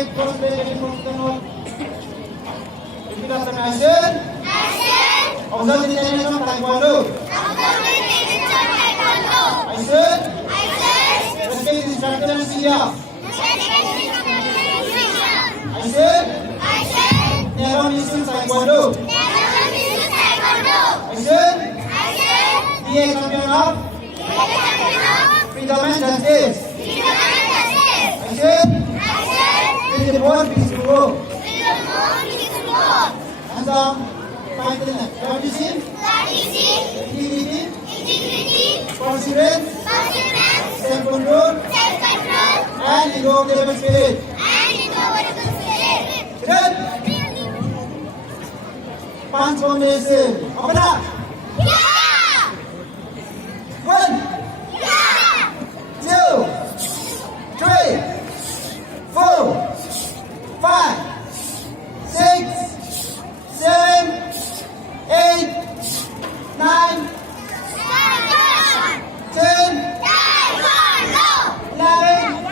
take first place in Taekwondo. Repeat after me. Action. Observe the techniques of Taekwondo. Action. Respect the instructor and senior. Action. Never miss in Taekwondo. Action. Be a champion of freedom and justice. Action. Bring the ball, peace to go. Hands up. Fight the neck. Coordination. Integrity. Perseverance. Self-control. And indomitable spirit. Good. Punch combination. Open up. 1, 2, 3, 4, 5, 6, 7, 8, 9, 10, 11,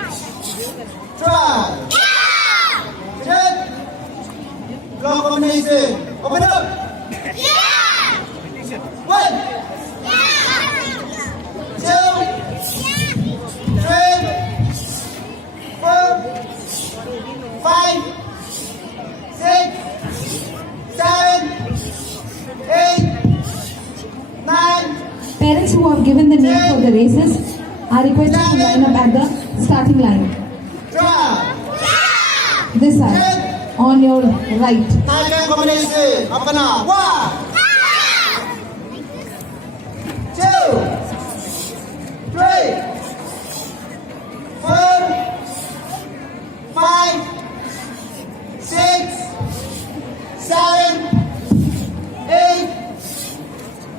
12. Good. Block combination. Open up. 1, 2, 3, 4, 5, 6, 7, 8, 9. Parents who have given the name for the races are requested to line up at the starting line. This side, on your right. Tiger combination. Open up. 1, 2, 3, 4, 5, 6, 7, 8,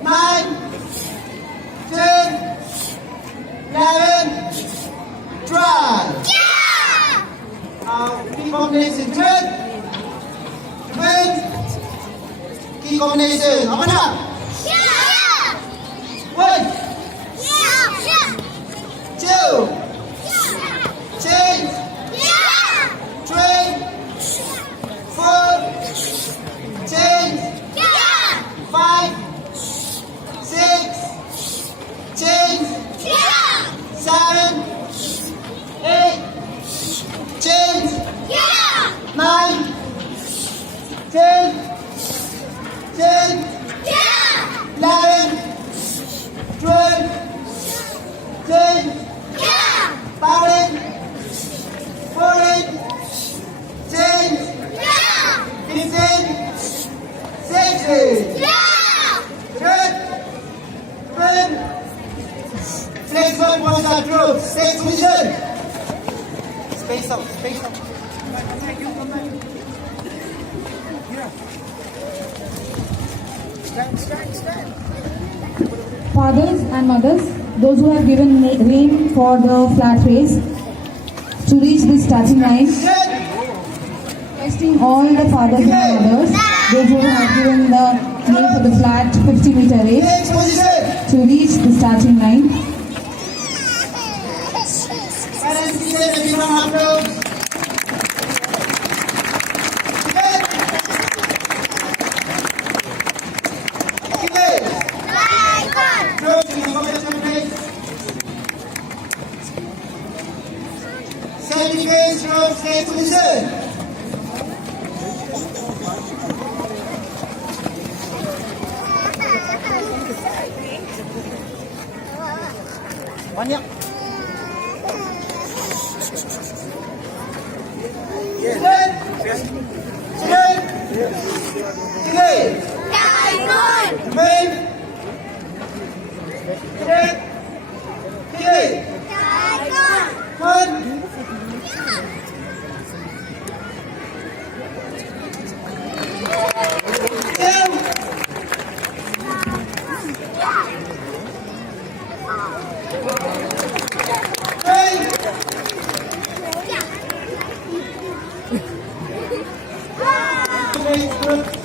9, 10, 11, 12. Key combination. Key combination. Open up. 1, 2, change, 3, 4, change, 5, 6, change, 7, 8, change, 9, 10, change, 11, 12, 10, 13, 14, 10, 15, 16. Good. Good. Next one was our group. Stay position. Space out. Space out. Stand. Fathers and mothers, those who have given rein for the flat race, to reach the starting line, requesting all the fathers and mothers, those who have given the name for the flat 50-meter race, to reach the starting line. Stay position. One, yeah. Good.